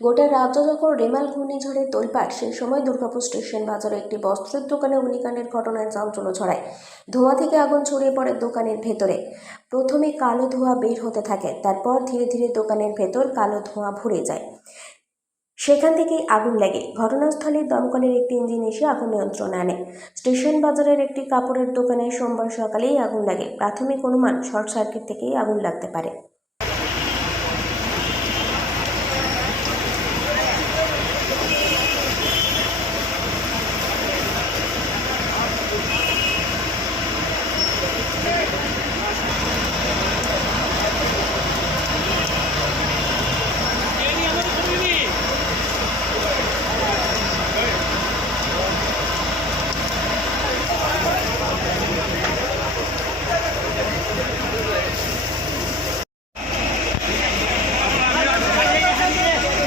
গোটা রাজ্য যখন রেমাল ঘূর্ণিঝড়ে তোলপাড়, সেই সময় দুর্গাপুর স্টেশন বাজারে একটি বস্ত্রের দোকানে অগ্নিকাণ্ডের ঘটনায় চাঞ্চল্য ছড়ায়। ধোঁয়া থেকে আগুন ছড়িয়ে পড়ে দোকানের ভেতরে। প্রথমে কালো ধোঁয়া বের হতে থাকে, তারপর ধীরে ধীরে দোকানের ভেতর কালো ধোঁয়া ভরে যায়। সেখান থেকেই আগুন লাগে। ঘটনাস্থলে দমকলের একটি ইঞ্জিন এসে আগুন নিয়ন্ত্রণে আনে। স্টেশন বাজারের একটি কাপড়ের দোকানে সোমবার সকালেই আগুন লাগে। প্রাথমিক অনুমান শর্ট সার্কিট থেকেই আগুন লাগতে পারে।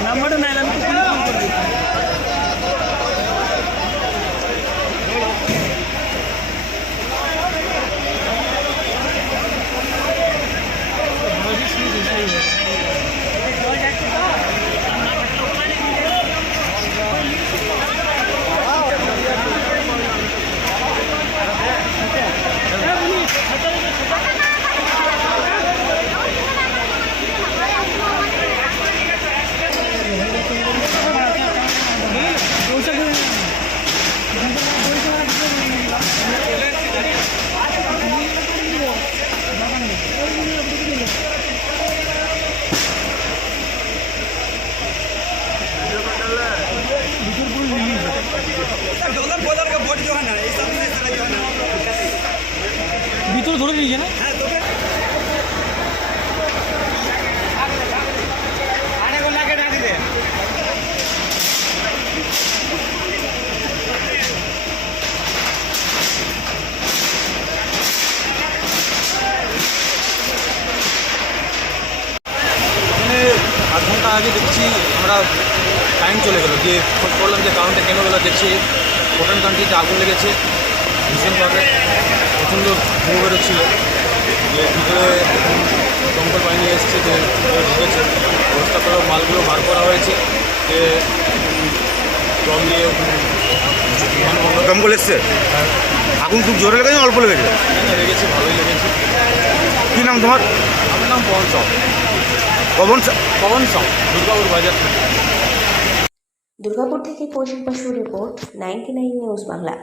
নাম্বারটা নাই আমি ফোন করব। ভিতরে ধরে নিয়ে না আধ ঘন্টা আগে দেখছি আমরা টাইম চলে গেলো, দিয়ে খোঁজ করলাম যে কারণটা কেন গেলো। দেখছি কোটান কান্ট্রিতে আগুন লেগেছে ভীষণভাবে, প্রচণ্ড ধোঁয়া বেরোচ্ছিল। যে ভিতরে দমকল বাহিনী এসছে, যে ঢুকেছে, ব্যবস্থা করে মালগুলো বার করা হয়েছে। যে জল দিয়ে দমকল এসছে। আগুন খুব জোরে লেগেছে, অল্প লেগেছে? লেগেছে, ভালোই লেগেছে। কী নাম তোমার? আমার নাম পবন সাউ। পবন সাউ, দুর্গাপুর বাজার থেকে। দুর্গাপুর থেকে কৌশিক বাসুর রিপোর্ট, 99 নিউজ বাংলা।